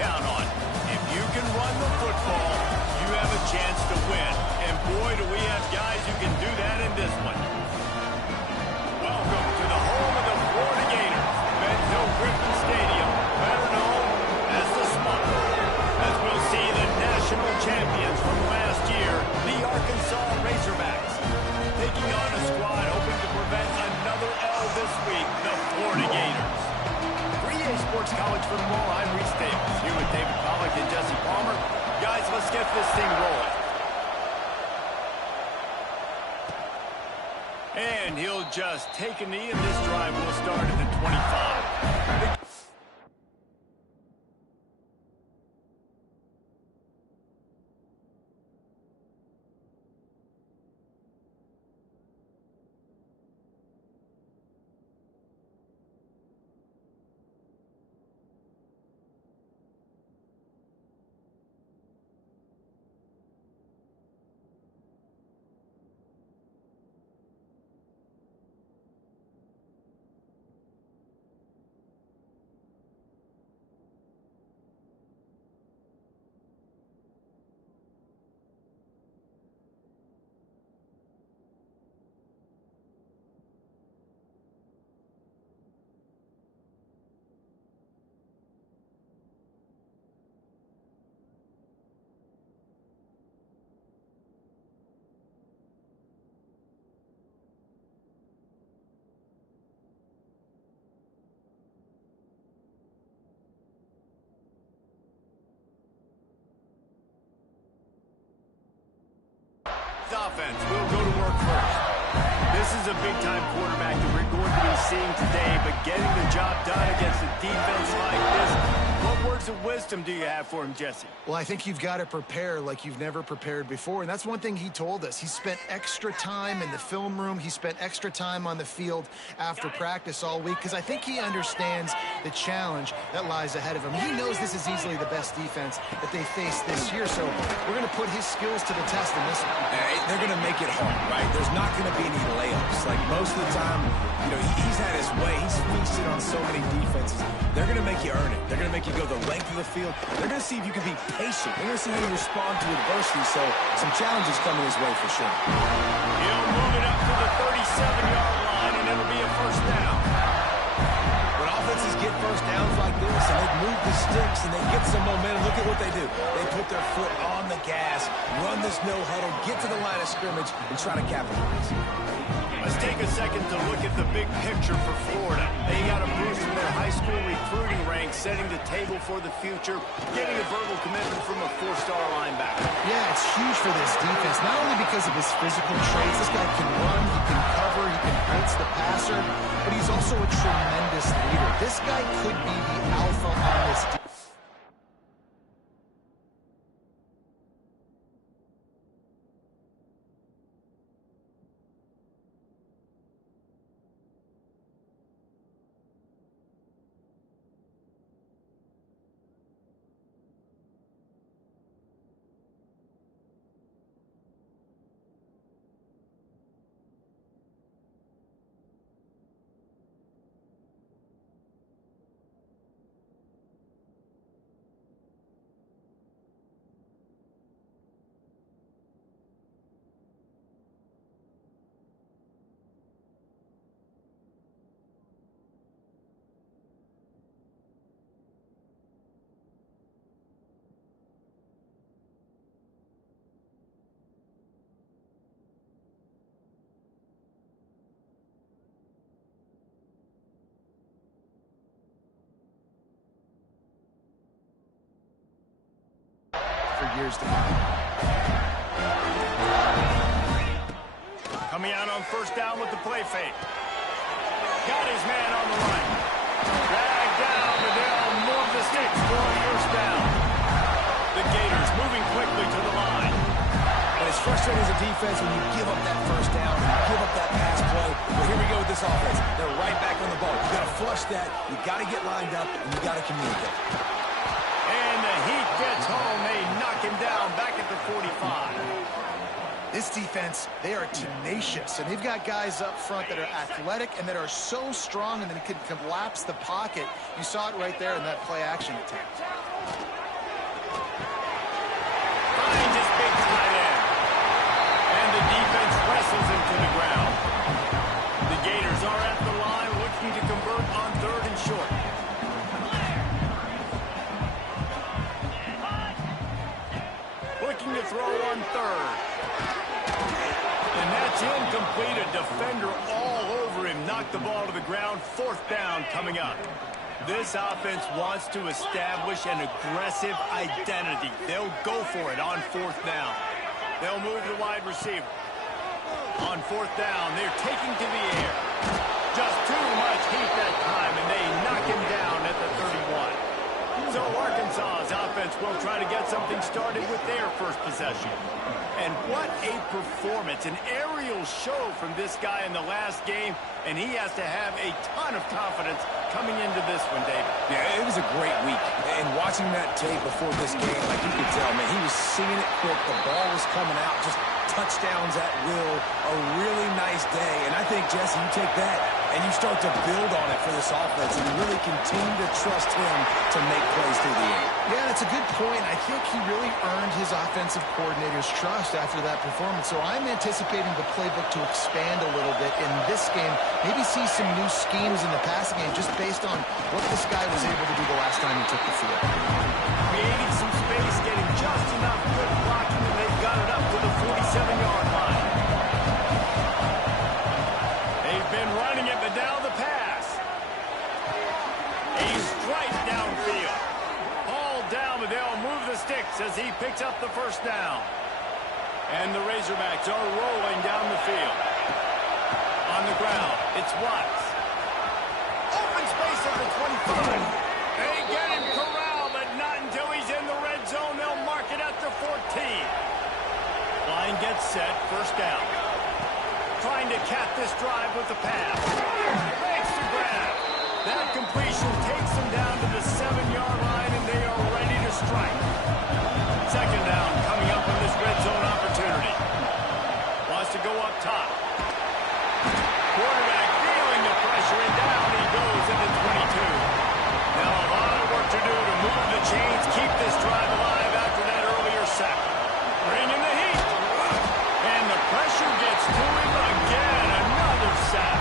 count on. If you can run the football, you have a chance to win. And boy, do we have guys who can do that in this one. Welcome to the home of the Florida Gators, Benzo-Griffin Stadium, better known as the Swamp. As we'll see the national champions from last year, the Arkansas Razorbacks, taking on a squad hoping to prevent another L this week, the Florida Gators. 3A Sports College Football, I'm Reese Davis, here with David Pollack and Jesse Palmer. Guys, let's get this thing rolling. And he'll just take a knee, and this drive will start at the 25. Offense will go to work first. This is a big-time quarterback that we're going to be seeing today, but getting the job done against a defense like this, what words of wisdom do you have for him, Jesse? Well, I think you've got to prepare like you've never prepared before, and that's one thing he told us. He spent extra time in the film room. He spent extra time on the field after practice all week because I think he understands the challenge that lies ahead of him. He knows this is easily the best defense that they face this year, so we're going to put his skills to the test in this one. They're going to make it hard, right? There's not going to be any layups. Like most of the time, you know, he's had his way. He's feasted on so many defenses. They're going to make you earn it. They're going to make you go the length of the field. They're going to see if you can be patient. They're going to see how you respond to adversity. So some challenges coming his way for sure. He'll move it up to the 37-yard line, and it'll be a first down. When offenses get first downs like this and they move the sticks and they get some momentum, look at what they do. They put their foot on the gas, run this no huddle, get to the line of scrimmage, and try to capitalize. Let's take a second to look at the big picture for Florida. They got a boost in their high school recruiting ranks, setting the table for the future, getting a verbal commitment from a four-star linebacker. Yeah, it's huge for this defense, not only because of his physical traits. This guy can run, he can cover, he can blitz the passer, but he's also a tremendous leader. This guy could be the alpha on this defense. For years to come. Coming out on first down with the play fake. Got his man on the run. Dragged down, and they'll move the sticks for a first down. The Gators moving quickly to the line. And it's frustrating as a defense when you give up that first down, when you give up that pass play. But here we go with this offense. They're right back on the ball. You got to flush that. You got to get lined up, and you got to communicate. And the Heat gets home. They knock him down back at the 45. This defense, they are tenacious, and they've got guys up front that are athletic and that are so strong and that can collapse the pocket. You saw it right there in that play-action attempt. Finds his big tight end. And the defense wrestles him to the ground. The Gators are at the line looking to convert on 3rd and short. Looking to throw on 3rd. And that's incomplete. A defender all over him. Knocked the ball to the ground. 4th down coming up. This offense wants to establish an aggressive identity. They'll go for it on 4th down. They'll move the wide receiver. On 4th down, they're taking to the air. Just too much heat that time, and they knock him down at the 31. So Arkansas's offense will try to get something started with their first possession. And what a performance, an aerial show from this guy in the last game, and he has to have a ton of confidence coming into this one, David. Yeah, it was a great week. And watching that tape before this game, like you could tell, man, he was singing it quick. The ball was coming out, just touchdowns at will. A really nice day. And I think, Jesse, you take that and you start to build on it for this offense and really continue to trust him to make plays through the air. Yeah, that's a good point. I think he really earned his offensive coordinator's trust after that performance. So I'm anticipating the playbook to expand a little bit in this game. Maybe see some new schemes in the passing game just based on what this guy was able to do the last time he took the field. Creating some space, getting just enough good blocking, and they've got it up to the 47-yard line. They've been running it, but now the pass. A strike downfield. All down, but they'll move the sticks as he picks up the 1st down. And the Razorbacks are rolling down the field. On the ground, it's Watts. Open space at the 25. They get him corralled, but not until he's in the red zone. They'll mark it at the 14. Line gets set, 1st down. Trying to cap this drive with the pass. Makes the grab. That completion takes them down to the 7-yard line, and they are ready to strike. 2nd down coming up on this red zone opportunity. Wants to go up top. Quarterback feeling the pressure, and down he goes at the 22. Now a lot of work to do to move the chains, keep this drive alive after that earlier sack. Bringing the heat. And the pressure gets to him again. Another sack.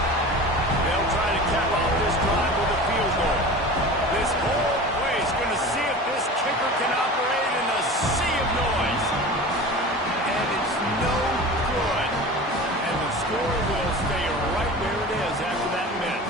They'll try to cap off this drive with a field goal. This whole place going to see if this kicker can operate in the sea of noise. And it's no good. And the score will stay right where it is after that miss.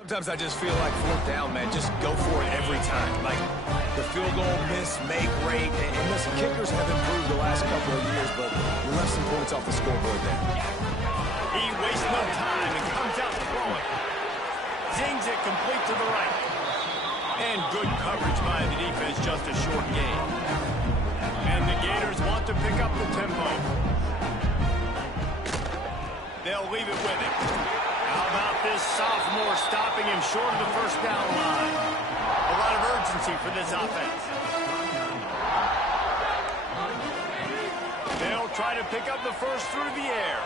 Sometimes I just feel like 4th down, man, just go for it every time. Like the field goal miss, make, rate. And listen, kickers have improved the last couple of years, but we left some points off the scoreboard there. He wastes no time and comes out throwing. Zings it complete to the right. And good coverage by the defense, just a short gain. And the Gators want to pick up the tempo. They'll leave it with him. How about this sophomore stopping him short of the first down line? A lot of urgency for this offense. They'll try to pick up the first through the air.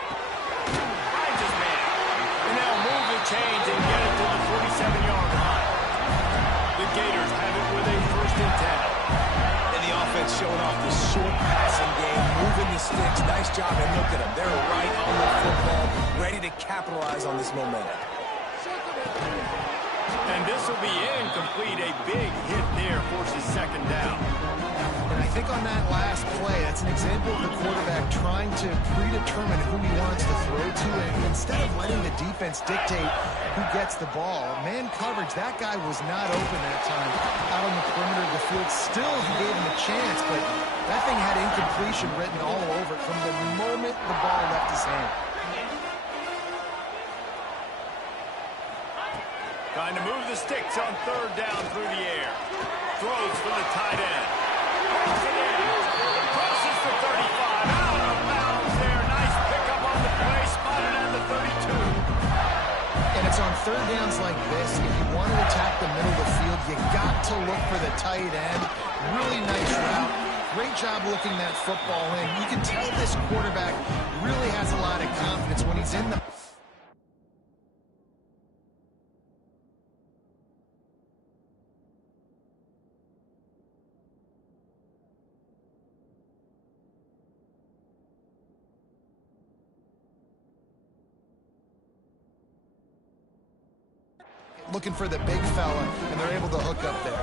Finds his man. And they'll move the chains and get it to the 47-yard line. The Gators have it with a 1st and 10. And the offense showing off the short passing game, moving the sticks. Nice job, and look at them. They're right on the football, ready to capitalize on this momentum. And this will be incomplete. A big hit there forces 2nd down. And I think on that last play, that's an example of the quarterback trying to predetermine who he wants to throw to, and instead of letting the defense dictate who gets the ball. Man coverage, that guy was not open that time out on the perimeter of the field. Still, he gave him a chance, but that thing had incompletion written all over it from the moment the ball left his hand. Trying to move the sticks on 3rd down through the air. Throws for the tight end. Crosses the 35. Out of bounds there. Nice pickup on the play. Spotted at the 32. And it's on 3rd downs like this. If you want to attack the middle of the field, you got to look for the tight end. Really nice route. Great job looking that football in. You can tell this quarterback really has a lot of confidence when he's in the... looking for the big fella, and they're able to hook up there.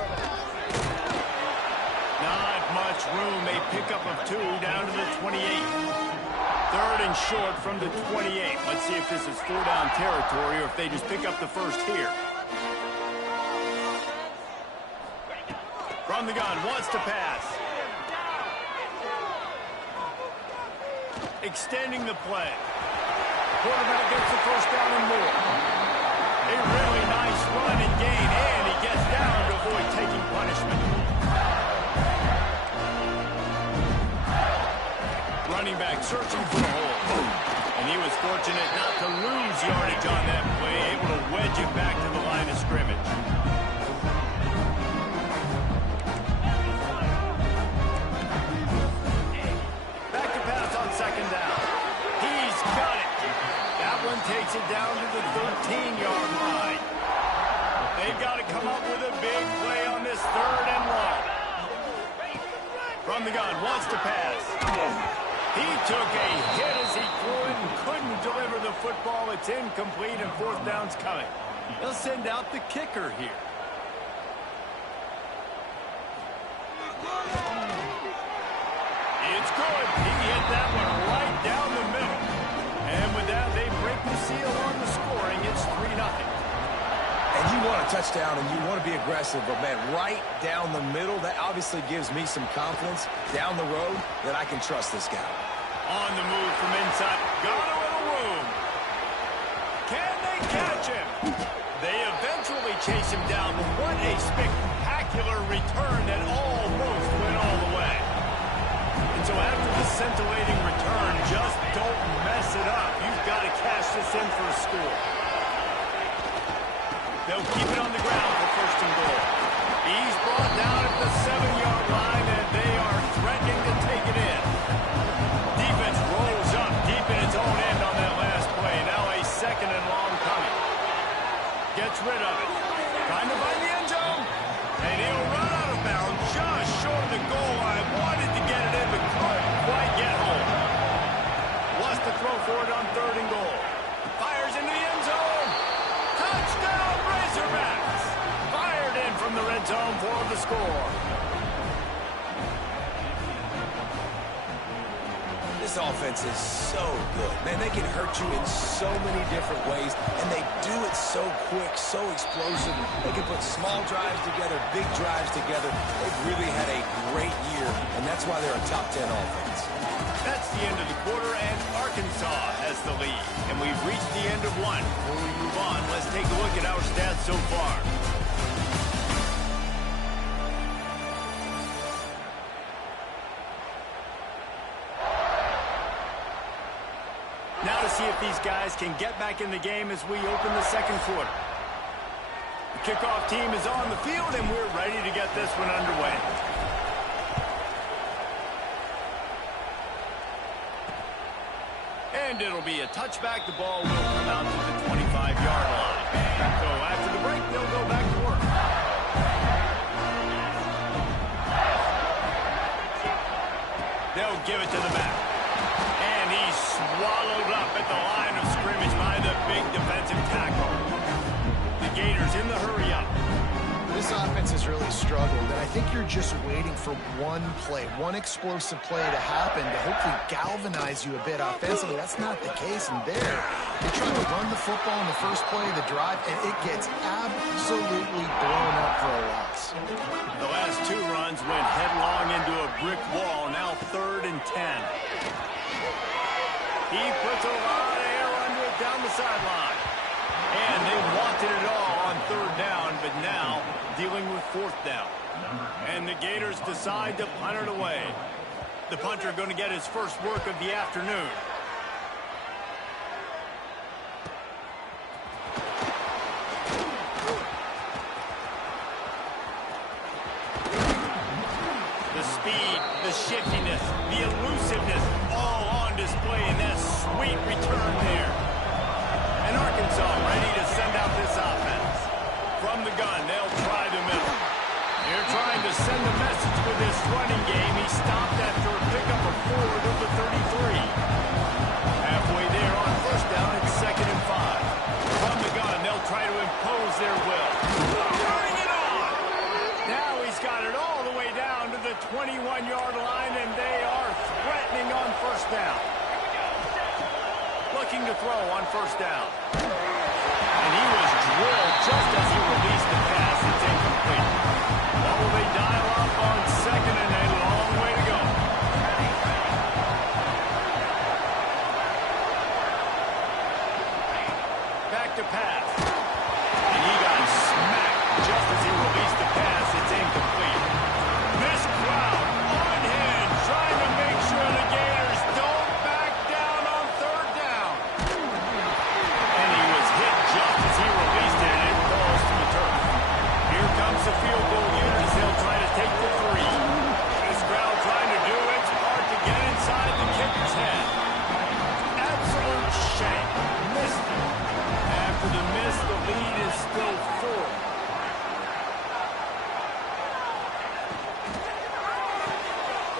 Not much room. A pickup of 2 down to the 28. 3rd and short from the 28. Let's see if this is 4-down territory or if they just pick up the first here. From the gun, wants to pass. Extending the play. Quarterback gets the first down and more. A really nice run and gain, and he gets down to avoid taking punishment. Running back searching for the hole. And he was fortunate not to lose yardage on that play, able to wedge it back to the line of scrimmage. Back to pass on 2nd down. He's got it. That one takes it down to the 13-yard line. They've got to come up with a big play on this 3rd and long. From the gun, wants to pass. He took a hit as he threw it and couldn't deliver the football. It's incomplete and 4th down's coming. They'll send out the kicker here. It's good. He hit that one right down the middle. And with that, they break the seal on the scoring. It's 3-0. And you want a touchdown and you want to be aggressive, but, man, right down the middle, that obviously gives me some confidence down the road that I can trust this guy. On the move from inside. Got a little room. Can they catch him? They eventually chase him down, but what a spectacular return that almost went all the way. And so after the scintillating return, just don't mess it up. You've got to cash this in for a score. They'll keep it on the ground for 1st and goal. He's brought down at the 7-yard line, and they are threatening to take it in. Defense rolls up deep in its own end on that last play. Now a 2nd and long coming. Gets rid of it. Trying to find the end zone. And he'll run out of bounds just short of the goal line. Wanted to get it in, but couldn't quite get home. Wants to throw for it on 3rd and goal. Fires into the end zone. Touchdown, Razorbacks! Fired in from the red zone for the score. This offense is so good. Man, they can hurt you in so many different ways, and they do it so quick, so explosive. They can put small drives together, big drives together. They've really had a great year, and that's why they're a top 10 offense. That's the end of the quarter, and Arkansas has the lead. And we've reached the end of one. Before we move on, let's take a look at our stats so far. see if these guys can get back in the game as we open the second quarter. The kickoff team is on the field, and we're ready to get this one underway. And it'll be a touchback. The ball will come out to the 25-yard line. So after the break, they'll go back to work. They'll give it to the back. And he's swallowed up at the line of scrimmage by the big defensive tackle. The Gators in the hurry up. This offense has really struggled, and I think you're just waiting for one play, one explosive play to happen to hopefully galvanize you a bit offensively. That's not the case in there. They try to run the football in the first play of the drive, and it gets absolutely blown up for a loss. The last two runs went headlong into a brick wall, now 3rd and 10. He puts a lot of air under it down the sideline. And they wanted it all on 3rd down, but now dealing with 4th down. And the Gators decide to punt it away. The punter going to get his first work of the afternoon. The speed, the shiftiness, the elusiveness, all on display in that sweet return there. And Arkansas ready to send out this offense. From the gun, they'll try the middle. They're trying to send a message with this running game. He stopped after a pickup of 4 to the 33. Halfway there on 1st down, it's 2nd and 5. From the gun, they'll try to impose their will. Turning it on! Now he's got it all the way down to the 21-yard line, and they are threatening on 1st down. Looking to throw on 1st down. And he was drilled just as he released the pass. It's incomplete. What will they dial up on 2nd and a long way to go? Back to pass. And he got smacked just as he released the pass. It's incomplete. This crowd on hand trying to make sure the Gators don't back down on 3rd down. And he was hit just as he released it, and it falls to the turf. Here comes the field goal unit as they'll try to take the 3. This crowd trying to do its part to get inside the kicker's head. Absolute shame. Missed it. After the miss, the lead is still 4.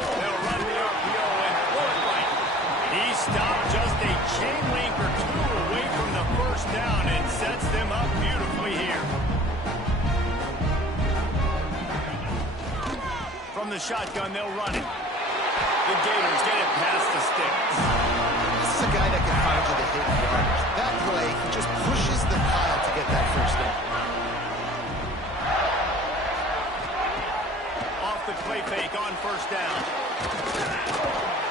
They'll run the RPO and pull it right. He stopped just a chain link or 2 away from the 1st down and sets them up beautifully here. From the shotgun, they'll run it. The Gators get it past the sticks. This is a guy that can find you the hidden yardage. That play, he just pushes the pile to get that 1st down. Off the play fake on 1st down.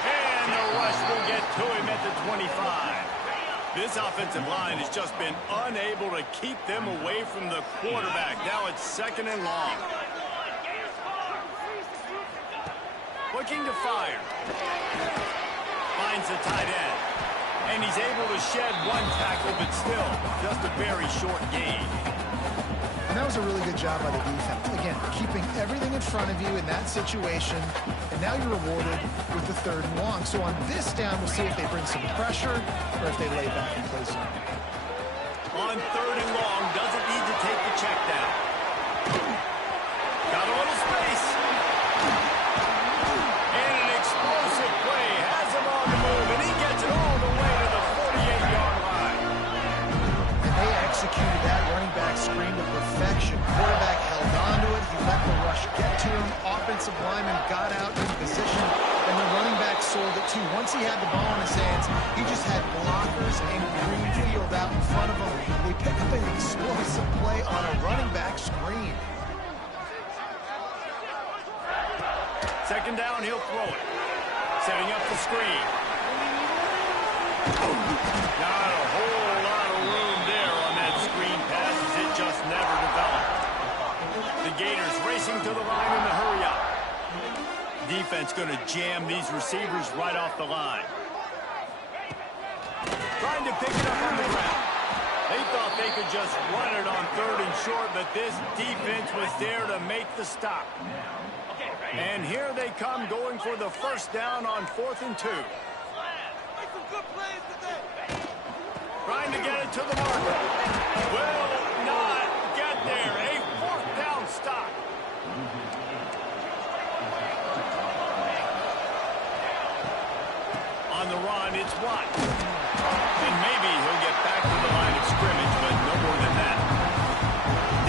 And the rush will get to him at the 25. This offensive line has just been unable to keep them away from the quarterback. Now it's 2nd and long. Looking to fire. Finds the tight end. And he's able to shed 1 tackle, but still just a very short gain. And that was a really good job by the defense. Again, keeping everything in front of you in that situation, and now you're rewarded with the 3rd and long. So on this down, we'll see if they bring some pressure or if they lay back and play some. On 3rd and long, doesn't need to take the check down. Got a little space. And an explosive play has him on the move, and he gets it all the way to the 48-yard line. And they executed that running back screen to perfection. Quarterback held on to it. He let the rush get to him. Offensive lineman got out in position, and the running back sold it too. Once he had the ball in his hands, he just had blockers and green field out in front of him. They pick up an explosive play on a running back screen. 2nd down, he'll throw it. Setting up the screen. Not a whole lot of room there on that screen pass as it just never developed. The Gators racing to the line in the hurry up. Defense going to jam these receivers right off the line. trying to pick it up on the ground. They thought they could just run it on 3rd and short, but this defense was there to make the stop. And here they come going for the first down on 4th and 2. Trying to get it to the marker. Will not get there. A 4th down stop. On the run, it's Watt. And maybe he'll get back to the line of scrimmage, but no more than that.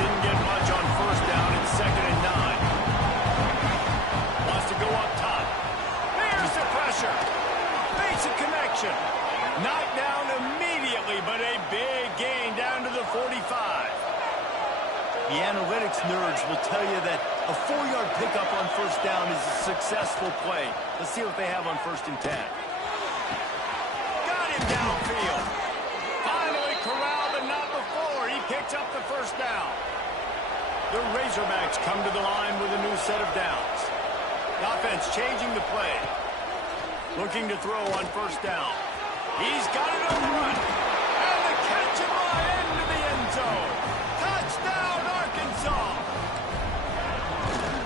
Didn't get much on 1st down. It's 2nd and 9. Wants to go up top. There's the pressure. Makes a connection. Knocked down immediately, but a big gain down to the 45. The analytics nerds will tell you that a 4-yard pickup on 1st down is a successful play. Let's see what they have on 1st and 10. Got him downfield. Finally corralled, but not before. He picks up the 1st down. The Razorbacks come to the line with a new set of downs. The offense changing the play. Looking to throw on 1st down. He's got it on the run. And the catch at my end of the end zone. Touchdown, Arkansas.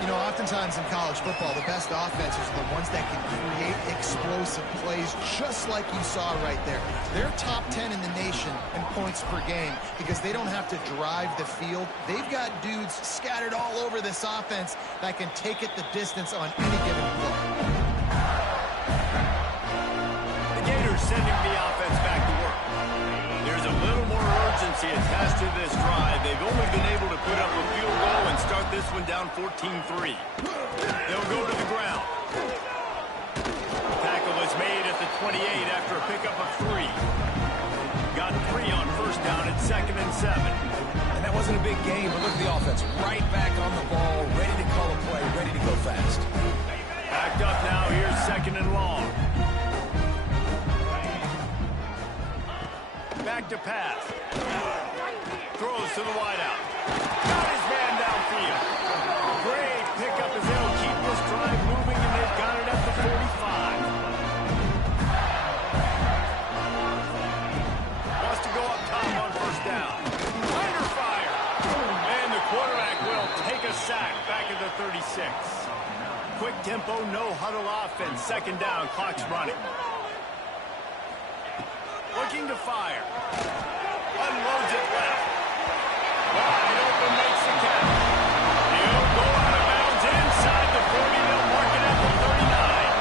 You know, oftentimes in college football, the best offenses are the ones that can create explosive plays, just like you saw right there. They're top 10 in the nation in points per game because they don't have to drive the field. They've got dudes scattered all over this offense that can take it the distance on any given play. Sending the offense back to work. There's a little more urgency attached to this drive. They've only been able to put up a field goal and start this one down 14-3. They'll go to the ground. Tackle is made at the 28 after a pickup of 3. Got 3 on 1st down at 2nd and 7. And that wasn't a big game, but look at the offense. Right back on the ball, ready to call a play, ready to go fast. Backed up now. Here's 2nd and long. Back to pass. Throws to the wideout. Got his man downfield. Great pickup as they'll keep this drive moving, and they've got it at the 45. Wants to go up top on 1st down. Under fire. And the quarterback will take a sack back at the 36. Quick tempo, no huddle offense. 2nd down, clock's running. Looking to fire. Unloads it left. Wide open, makes the catch. He'll go out of bounds inside the 40. They'll mark it at the 39.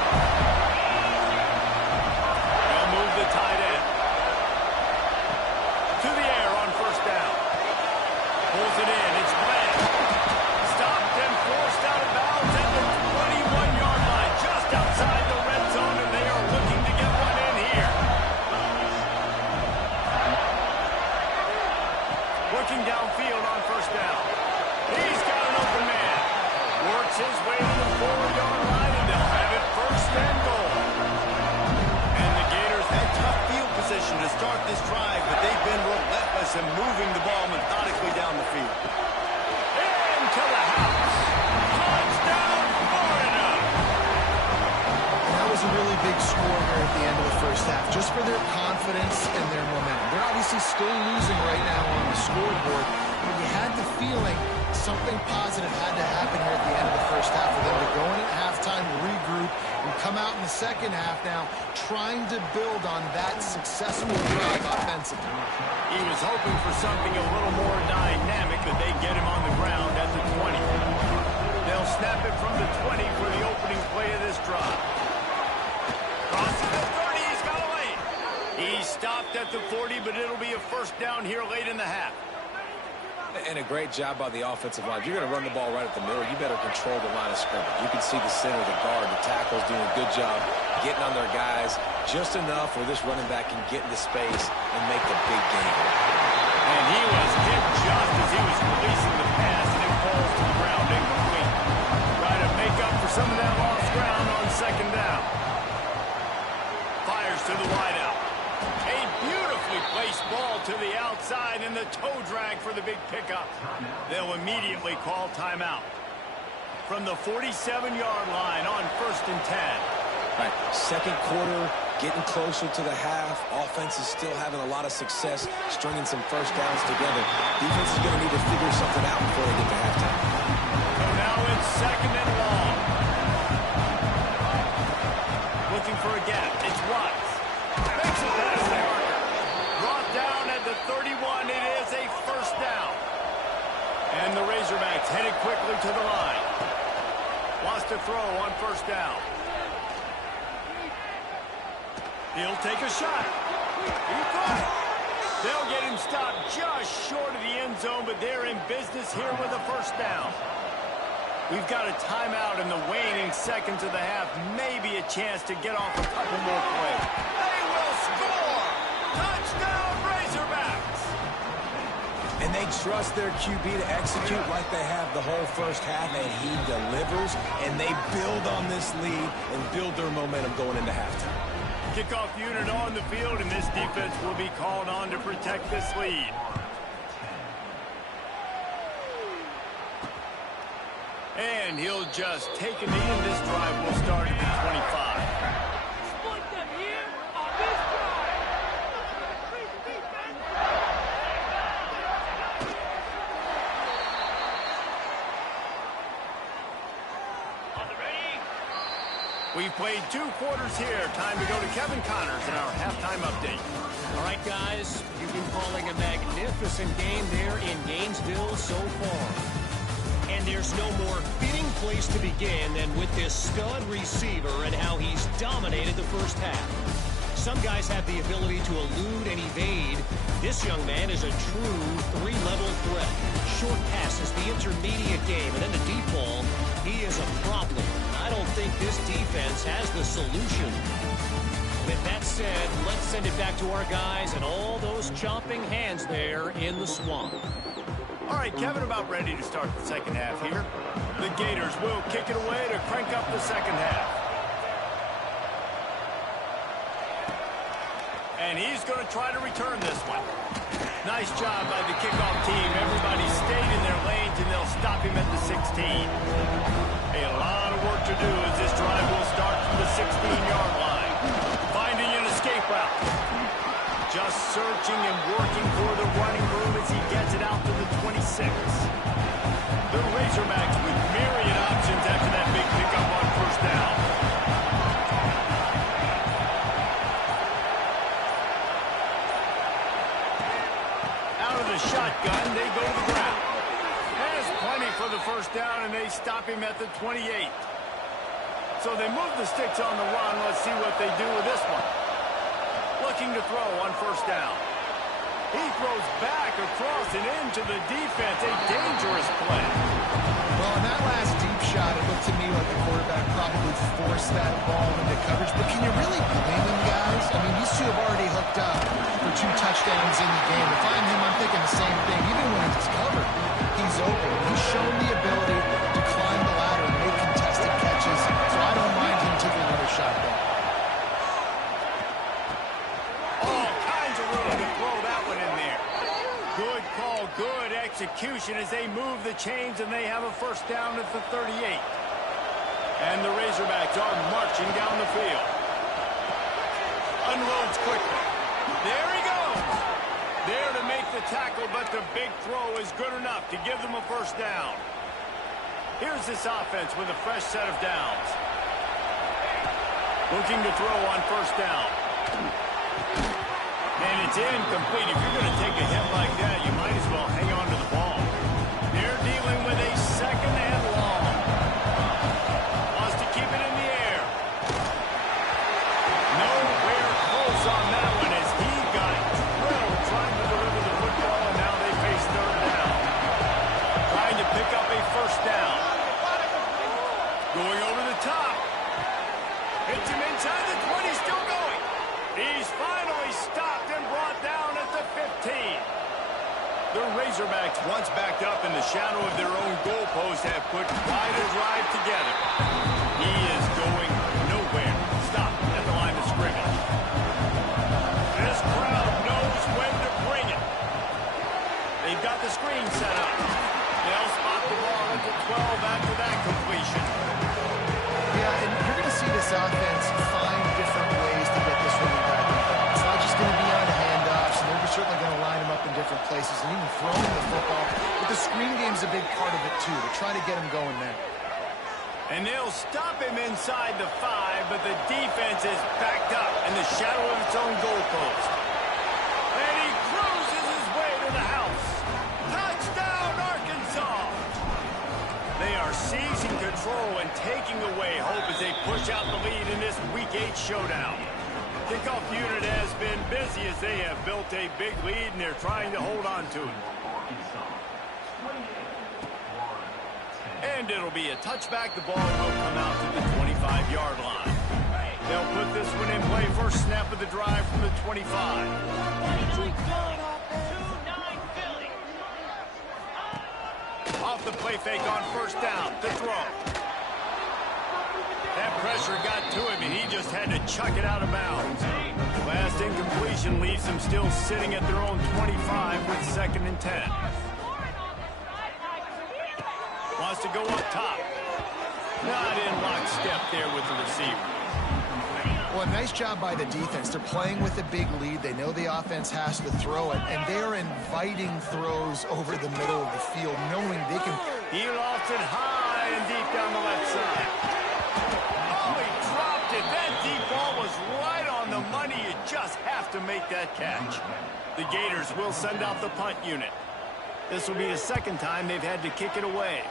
They'll move the tight end. To the air on 1st down. Pulls it in. It's Bland. Stopped and forced out of bounds at the 21-yard line. Just outside the red zone, and they are looking to get one in here. Working downfield on 1st down. He's got an open man. Works his way to the 4-yard line, and they'll have it 1st and goal. And the Gators had tough field position to start this drive, but they've been relentless in moving the ball methodically down the field. Into the house. Touchdown, Florida. And that was a really big score here at the end of the 1st half, just for their confidence and their momentum. They're obviously still losing right now on the scoreboard, but you had the feeling something positive had to happen here at the end of the 1st half for them to go in at halftime, regroup, and come out in the 2nd half now trying to build on that successful drive offensively. He was hoping for something a little more dynamic, but they get him on the ground at the 20. They'll snap it from the 20 for the opening play of this drive. Crosses the 30, he's got a lane. He stopped at the 40, but it'll be a 1st down here late in the half. And a great job by the offensive line. If you're going to run the ball right at the middle, you better control the line of scrimmage. You can see the center, the guard, the tackles doing a good job getting on their guys just enough where this running back can get into space and make the big game. And he was hit just as he was releasing the pass, and it falls to the ground incomplete. Trying to make up for some of that lost ground on 2nd down. Fires to the wideout. A beautifully placed ball to the outside, and the toe drag for the big pickup. They'll immediately call timeout. From the 47-yard line on 1st and 10. Right, 2nd quarter, getting closer to the half. Offense is still having a lot of success stringing some first downs together. Defense is going to need to figure something out before they get to halftime. So now it's 2nd and long. Looking for a gap. It's Watts. Makes it past the marker. Brought down at the 31. It is a first down. And the Razorbacks headed quickly to the line. Wants to throw on first down. He'll take a shot. He caught it. They'll get him stopped just short of the end zone, but they're in business here with a first down. We've got a timeout in the waning seconds of the half. Maybe a chance to get off a couple more plays. They will score! Touchdown, Razorbacks! And they trust their QB to execute like they have the whole first half, and he delivers, and they build on this lead and build their momentum going into halftime. Kickoff unit on the field, and this defense will be called on to protect this lead. And he'll just take a knee, and this drive will start at the 25. Split them here on this drive. On the ready? We've played 2 quarters here. Time to go to Kevin Connors in our halftime update. All right, guys, you've been calling a magnificent game there in Gainesville so far. And there's no more fitting place to begin than with this stud receiver and how he's dominated the first half. Some guys have the ability to elude and evade. This young man is a true 3-level threat. Short passes, the intermediate game, and then the deep ball. He is a problem. I don't think this defense has the solution. With that said, let's send it back to our guys and all those chomping hands there in the swamp. All right, Kevin, about ready to start the second half here. The Gators will kick it away to crank up the second half. And he's going to try to return this one. Nice job by the kickoff team. Everybody stayed in their lanes, and they'll stop him at the 16. A lot of work to do as this drive will start from the 16-yard line. Finding an escape route. Just searching and working for the running room as he gets it out to the 26. The Razorbacks with myriad options after that big pickup on first down. Out of the shotgun, they go to the ground. Has plenty for the first down, and they stop him at the 28. So they move the sticks on the run. Let's see what they do with this one. Looking to throw on first down. He throws back across and into the defense. A dangerous play. Well, in that last deep shot, it looked to me like the quarterback probably forced that ball into coverage. But can you really blame him, guys? I mean, these two have already hooked up for 2 touchdowns in the game. If I'm him, I'm thinking the same thing. Even when he's covered, he's open. He's shown the ability to climb the ladder and make contested catches. So I don't mind him taking another shot there. Good execution as they move the chains, and they have a first down at the 38. And the Razorbacks are marching down the field. Unloads quickly. There he goes. There to make the tackle, but the big throw is good enough to give them a first down. Here's this offense with a fresh set of downs. Looking to throw on first down. And it's incomplete. If you're going to take a hit like that, you might as well hang on to the ball. They're dealing with a second and long. Wants to keep it in the air. Nowhere close on that one as he got drilled trying to deliver the football, and now they face third down. Trying to pick up a first down. Going over the top. Hits him inside the 20, still going. He's finally stopped and brought down at the 15. The Razorbacks, once backed up in the shadow of their own goalpost, have put quite a drive together. He is going nowhere. Stop at the line of scrimmage. This crowd knows when to bring it. They've got the screen set up. They'll spot the ball at the 12 after that completion. Yeah, and you're going to see this offense find different ways to get this misses and even throwing the football. But the screen game's a big part of it, too, to try to get him going there. And they'll stop him inside the 5, but the defense is backed up in the shadow of its own goalpost. And he cruises his way to the house. Touchdown, Arkansas! They are seizing control and taking away hope as they push out the lead in this Week 8 showdown. Kickoff unit has been busy as they have built a big lead, and they're trying to hold on to it. And it'll be a touchback. The ball will come out to the 25-yard line. They'll put this one in play. First snap of the drive from the 25. Off the play fake on first down. The throw. That pressure got to him, and he just had to chuck it out of bounds. Last incompletion leaves them still sitting at their own 25 with 2nd and 10. Wants to go up top. Not in lockstep there with the receiver. Well, a nice job by the defense. They're playing with a big lead. They know the offense has to throw it, and they're inviting throws over the middle of the field, knowing they can. He lost it high and deep down the left side. Oh, he dropped it. That deep ball was right on the money. You just have to make that catch. The Gators will send out the punt unit. This will be the 2nd time they've had to kick it away.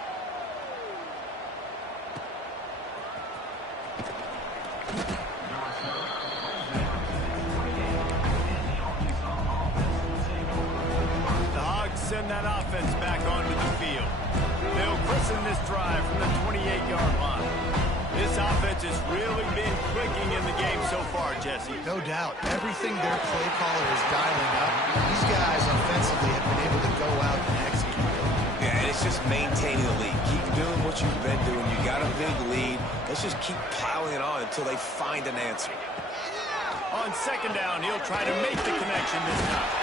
Send that offense back onto the field. They'll christen this drive from the 28-yard line. This offense has really been clicking in the game so far, Jesse. No doubt. Everything their play caller is dialing up, these guys offensively have been able to go out and execute. Yeah, and it's just maintaining the lead. Keep doing what you've been doing. You got a big lead. Let's just keep piling it on until they find an answer. On 2nd down, he'll try to make the connection this time.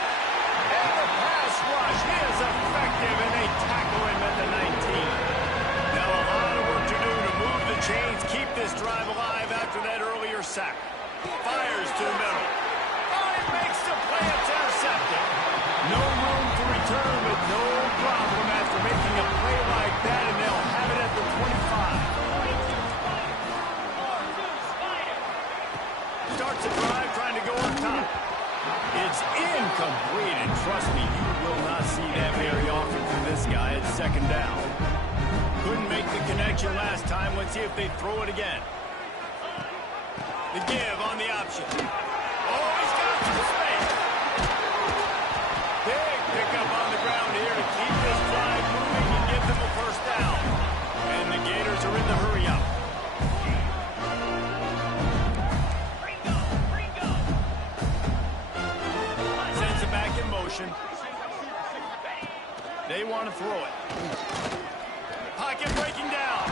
And the pass rush is effective, and they tackle him at the 19. Now a lot of work to do to move the chains, keep this drive alive after that earlier sack. Fires to the middle. Oh, he makes the play. It's intercepted. No room to return, but no problem after making a play like that, and they'll have it at the 25. Starts the drive, trying to go on top. It's incomplete, and trust me, you will not see that very often from this guy at 2nd down. Couldn't make the connection last time. Let's see if they throw it again. The give on the option. Oh, he's got some space. Big pickup on the ground here to keep this drive moving and give them a first down. And the Gators are in the hurry-up. They want to throw it. Pocket breaking down.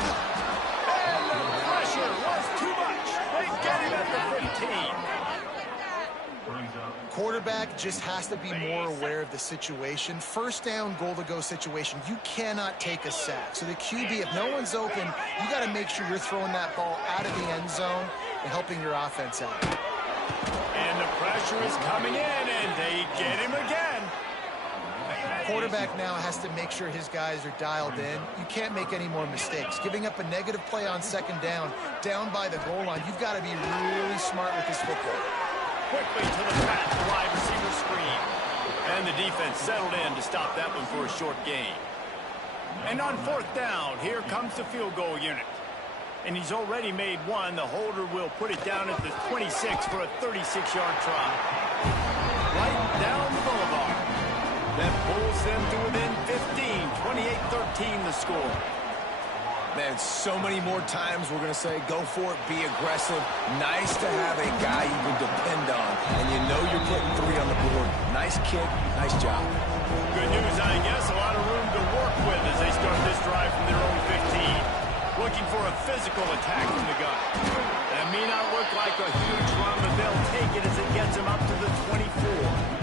And the pressure was too much. They get him at the 15. Quarterback just has to be more aware of the situation. First down, goal-to-go situation. You cannot take a sack. So the QB, if no one's open, you got to make sure you're throwing that ball out of the end zone and helping your offense out. And the pressure is coming in, and they get him again. Quarterback now has to make sure his guys are dialed in. You can't make any more mistakes. Giving up a negative play on 2nd down by the goal line, you've got to be really smart with this football. Quickly to the pass, the wide receiver screen. And the defense settled in to stop that one for a short gain. And on 4th down, here comes the field goal unit. And he's already made one. The holder will put it down at the 26 for a 36-yard try. Right down the boulevard. That pulls them to within 15, 28-13 the score. Man, so many more times we're going to say, go for it, be aggressive. Nice to have a guy you can depend on, and you know you're putting 3 on the board. Nice kick, nice job. Good news, I guess. A lot of room to work with as they start this drive from their own 15. Looking for a physical attack from the gun. That may not look like a huge run, but they'll take it as it gets them up to the 24.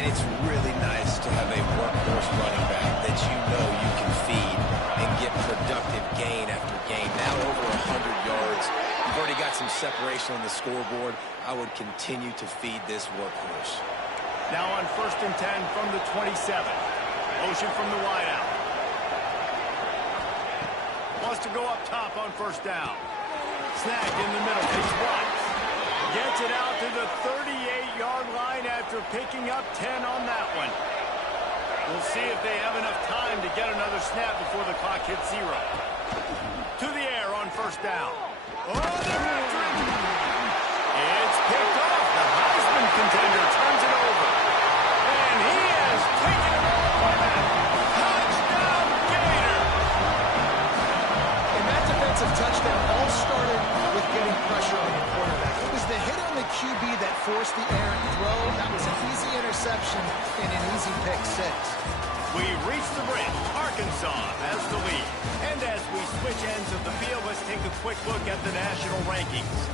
And it's really nice to have a workhorse running back that you know you can feed and get productive gain after gain. Now over 100 yards. You've already got some separation on the scoreboard. I would continue to feed this workhorse. Now on 1st and 10 from the 27. Motion from the wideout. Wants to go up top on 1st down. Snag in the middle. Takes Watts. Gets it out to the 38-yard line after picking up 10 on that one. We'll see if they have enough time to get another snap before the clock hits 0. To the air on 1st down. Oh, they're after him. It's picked off. The Heisman contender turns it over. And he has taken it all the way back. Touchdown, Gator. And that defensive touchdown all started with getting pressure on the quarterback. It was the hit on the QB that forced the errant throw. That was an easy interception and an easy pick 6. We've reached the bridge. Arkansas has the lead. And as we switch ends of the field, let's take a quick look at the national rankings.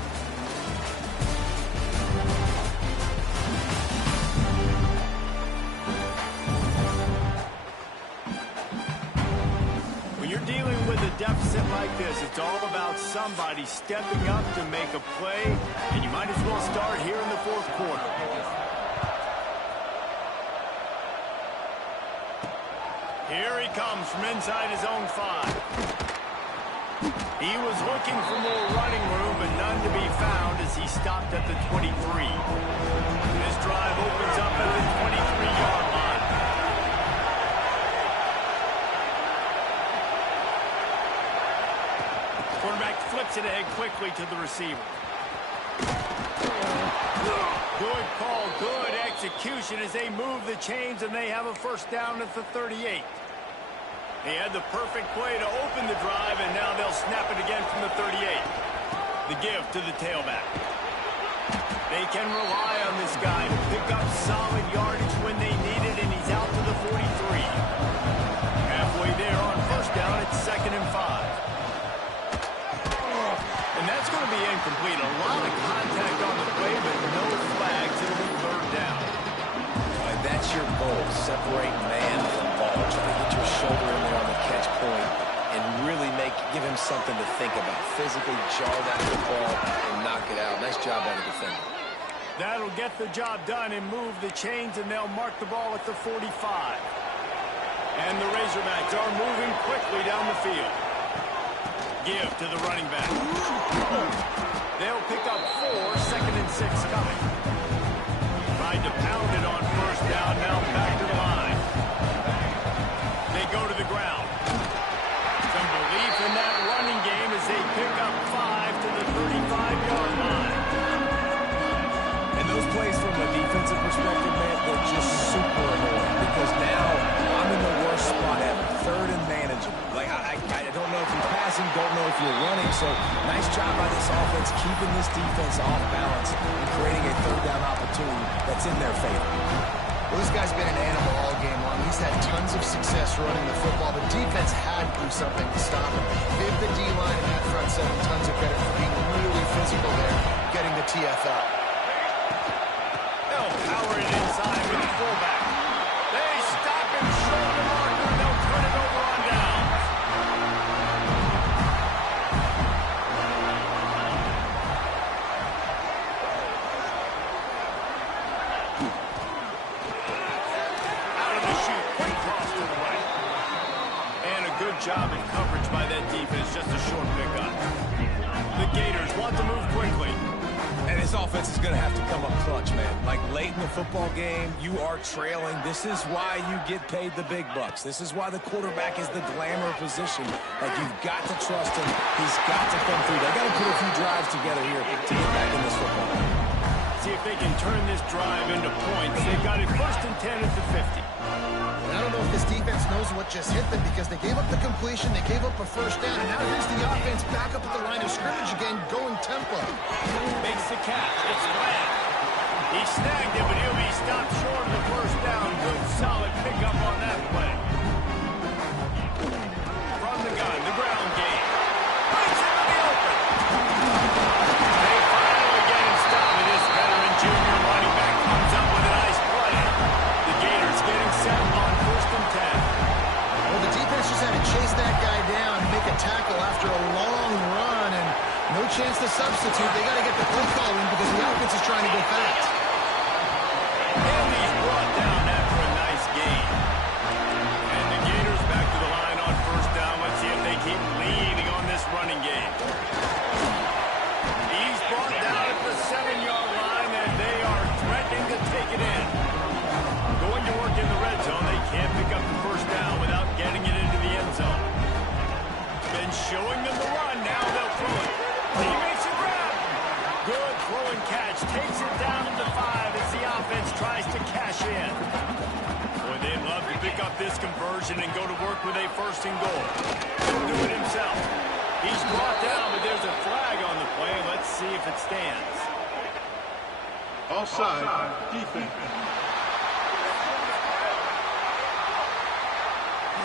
When you're dealing with a deficit like this, it's all about somebody stepping up to make a play, and you might as well start here in the 4th quarter. Here he comes from inside his own 5. He was looking for more running room, but none to be found as he stopped at the 23. This drive opens up at the 23-yard line. Quarterback flips it ahead quickly to the receiver. Good call, good execution as they move the chains and they have a 1st down at the 38. They had the perfect play to open the drive, and now they'll snap it again from the 38. The give to the tailback. They can rely on this guy to pick up solid yardage when they need it, and he's out to the 43. Halfway there on 1st down, it's 2nd and 5. And that's going to be incomplete. A lot of contact on the play, but no flags. It'll be 3rd down. That's your goal. Separate man from ball. Try to get your shoulder in there on the catch point and really give him something to think about. Physically jar that football and knock it out. Nice job by the defender. That'll get the job done and move the chains, and they'll mark the ball at the 45. And the Razorbacks are moving quickly down the field. Give to the running back. They'll pick up 4, 2nd and 6 coming. Tried to pound it on 1st down, now back to the line. They go to the ground. Some belief in that running game as they pick up 5 to the 35-yard line. And those plays from a defensive perspective, man, they're just super annoying because now I'm in the worst spot ever. 3rd and manageable. Like, I don't know if you're passing, don't know if you're running, so nice job by this offense keeping this defense off balance and creating a 3rd down opportunity that's in their favor. Well, this guy's been an animal all game long. He's had tons of success running the football. The defense had to do something to stop him. Give the D-line and that front 7 tons of credit for being really physical there, getting the TFL. They'll power it inside with the fullback. They stop him short of the marker, and they'll turn it over on downs. Out of the chute, quick cross to the right. And a good job in coverage by that defense, just a short pickup. The Gators want to move quickly. And his offense is going to have to come up clutch, man. Like, late in the football game, you are trailing. This is why you get paid the big bucks. This is why the quarterback is the glamour position. Like, you've got to trust him. He's got to come through. They got to put a few drives together here to get back in this football game. See if they can turn this drive into points. They've got it 1st and 10 at the 50. I don't know if this defense knows what just hit them because they gave up the completion, they gave up a 1st down, and now here's the offense back up at the line of scrimmage again, going tempo. Makes the catch. It's Lamb. He snagged it, but he'll be stopped short of the 1st down. Good, solid pickup on that play. From the gun, the ground game. Breaks into the open. They finally get him stopped. This veteran junior running back comes up with a nice play. The Gators getting set on 1st and 10. Well, the defense just had to chase that guy down, make a tackle after a long run, and no chance to substitute. They got to get the play call in because the offense is trying to go fast. And he's rush in. Boy, they'd love to pick up this conversion and go to work with a 1st and goal. He'll do it himself. He's brought down, but there's a flag on the play. Let's see if it stands. Offside, defense.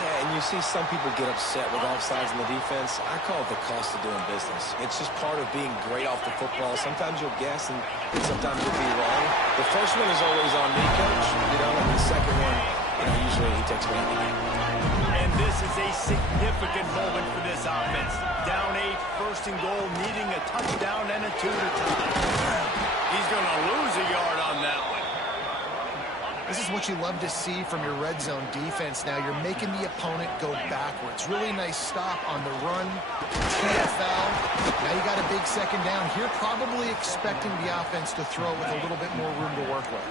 Yeah, and you see some people get upset with offsides in the defense. I call it the cost of doing business. It's just part of being great off the football. Sometimes you'll guess, and sometimes you'll be wrong. The first one is always on me, Coach. And the second one, usually he takes me out. And this is a significant moment for this offense. Down 8, 1st and goal, needing a touchdown and a 2 to tie. He's going to lose a yard on that one. This is what you love to see from your red zone defense now. You're making the opponent go backwards. Really nice stop on the run. TFL. Now you got a big 2nd down. Here probably expecting the offense to throw with a little bit more room to work with.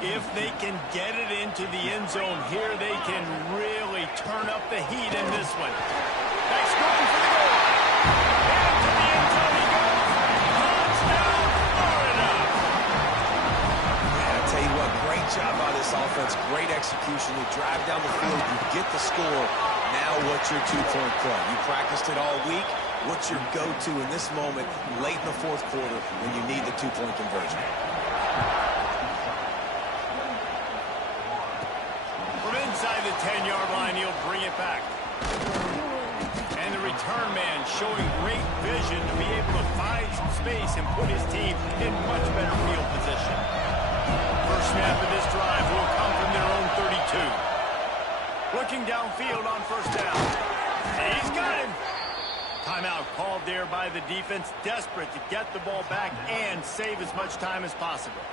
If they can get it into the end zone here, they can really turn up the heat in this one. That's going for the goal. Into the end zone he goes. Touchdown, Florida. Yeah, I tell you what, great job by this offense. Great execution. You drive down the field, you get the score. Now what's your 2-point play? You practiced it all week. What's your go-to in this moment late in the 4th quarter when you need the 2-point conversion? Inside the 10-yard line, he'll bring it back. And the return man showing great vision to be able to find some space and put his team in much better field position. First snap of this drive will come from their own 32. Looking downfield on 1st down. He's got him. Timeout called there by the defense, desperate to get the ball back and save as much time as possible.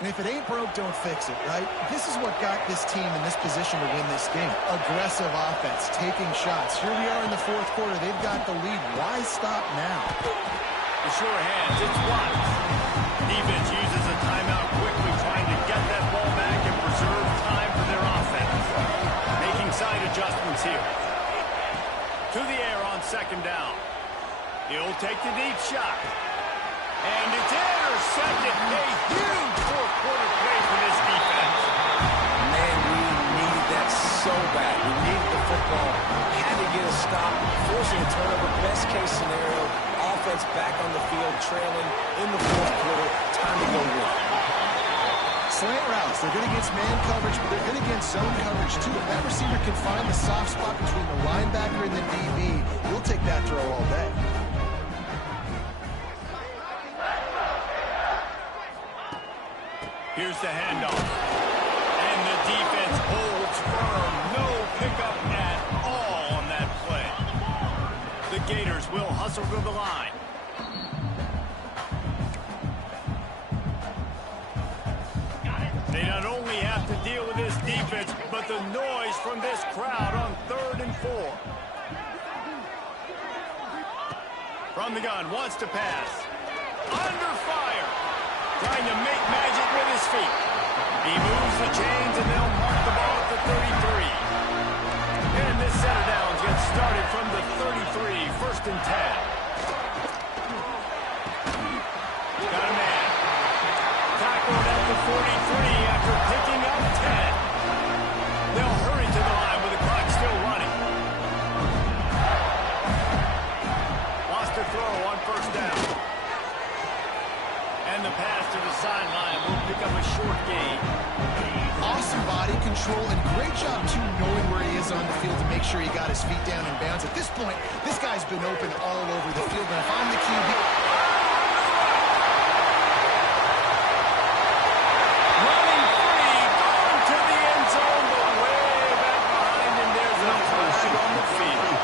And if it ain't broke, don't fix it, right? This is what got this team in this position to win this game. Aggressive offense, taking shots. Here we are in the 4th quarter. They've got the lead. Why stop now? The sure hands, it's Watts. Defense uses a timeout quickly, trying to get that ball back and preserve time for their offense. Making side adjustments here. To the air on 2nd down. He'll take the deep shot. And it's intercepted. A huge 4th quarter play for this defense. Man, we needed that so bad. We needed the football. Had to get a stop, forcing a turnover. Best case scenario, offense back on the field, trailing in the 4th quarter. Time to go win. Slant routes. They're good against man coverage, but they're good against zone coverage, too. If that receiver can find the soft spot between the linebacker and the DB, we'll take that throw all day. Here's the handoff. And the defense holds firm. No pickup at all on that play. The Gators will hustle to the line. They not only have to deal with this defense, but the noise from this crowd on 3rd and 4. From the gun, wants to pass. Under fire. Trying to make magic with his feet. He moves the chains, and they'll mark the ball at the 33. And this set of downs gets started from the 33, 1st and 10. Got a man. Tackled at the 43 after picking up 10. They'll hurry to the line with the clock still running. Lost a throw on 1st down. And the pass to the sideline will pick up a short gain. Awesome body control and great job, too, knowing where he is on the field to make sure he got his feet down in bounds. At this point, this guy's been open all over the field. And if I'm the QB... Running free, going to the end zone, but way back behind him. There's no flag on the field.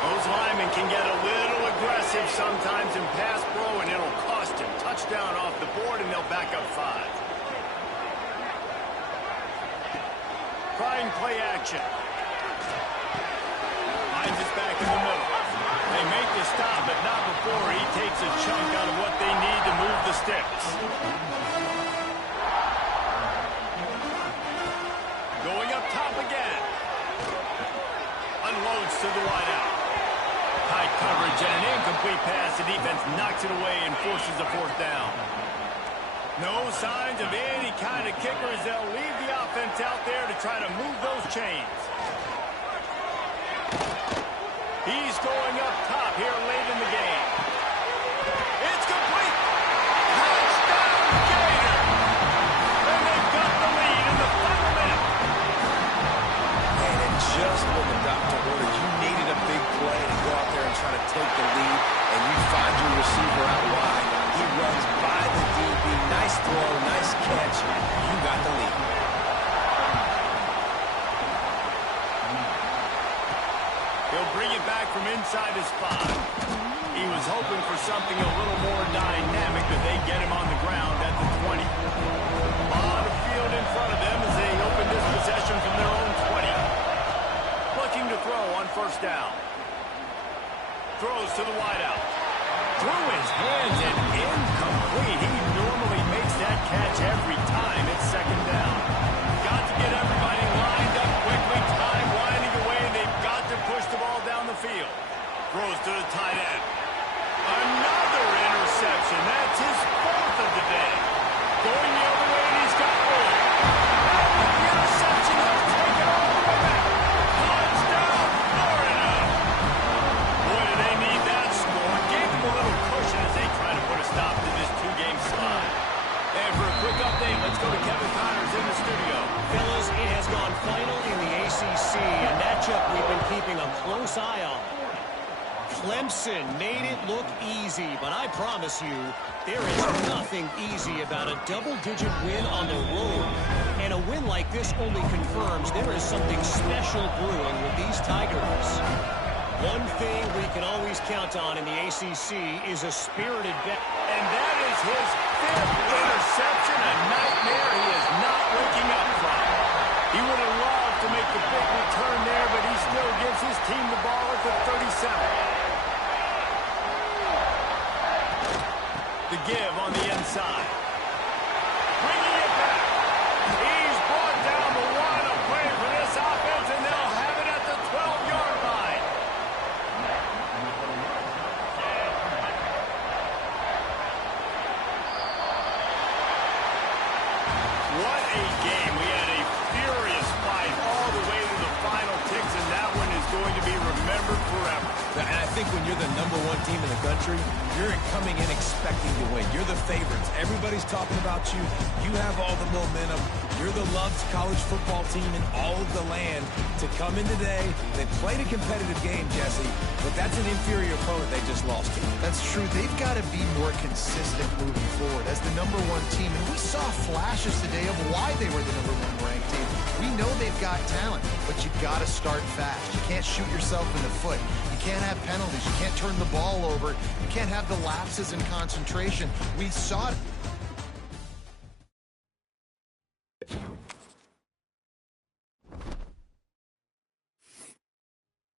Those linemen can get a little aggressive sometimes in pass pro, and it'll cost him. Touchdown off the board, and they'll back up 5. Trying play action. Finds us back in the middle. They make the stop, but not before he takes a chunk out of what they need to move the sticks. Going up top again. Unloads to the wideout. Tight coverage and an incomplete pass. The defense knocks it away and forces a 4th down. No signs of any kind of kickers. They'll leave the offense out there to try to move those chains. He's going up top here late in the game. It's complete. Touchdown, Gator. And they've got the lead in the final minute. And just when the doctor ordered you needed a big play to go out there and try to take the lead, and you find your receiver out wide. He runs by the DB. Nice throw, nice catch. You got the lead. He'll bring it back from inside his 5. He was hoping for something a little more dynamic, but they get him on the ground at the 20. On the field in front of them as they open this possession from their own 20. Looking to throw on first down. Throws to the wideout. Through his hands and incomplete. He normally makes that catch every time. It's second down. Got to get everybody lined up quickly. Time winding away. They've got to push the ball down the field. Throws to the tight end. Another interception. That's his 4th of the day. Going the other way, and he's got room. And the interception has taken all the way back. Touchdown, Florida. Boy, do they need that score. Gave them a little cushion as they try to put a stop to this 2-game slide. And for a quick update, let's go to Kevin Connors in the studio. Fellas, it has gone final in the ACC, a matchup we've been keeping a close eye on. Clemson made it look easy, but I promise you, there is nothing easy about a double-digit win on the road. And a win like this only confirms there is something special brewing with these Tigers. One thing we can always count on in the ACC is a spirited bet. And that is his 5th interception, a nightmare he is not waking up from. He would have loved to make the big return there, but he still gives his team the ball at the 37. The give on the inside. Bringing it back. He's brought down the 1, a play for this offense, and they'll have it at the 12-yard line. What a game. We had a furious fight all the way to the final ticks, and that one is going to be remembered forever. And I think when you're the #1 team in the country, you're coming in expecting to win. You're the favorites. Everybody's talking about you. You have all the momentum. You're the loved college football team in all of the land. To come in today, they played a competitive game, Jesse, but that's an inferior opponent they just lost to. That's true. They've got to be more consistent moving forward as the #1 team. And we saw flashes today of why they were the #1 ranked team. We know they've got talent, but you got to start fast. You can't shoot yourself in the foot. You can't have penalties. You can't turn the ball over. You can't have the lapses in concentration. We saw it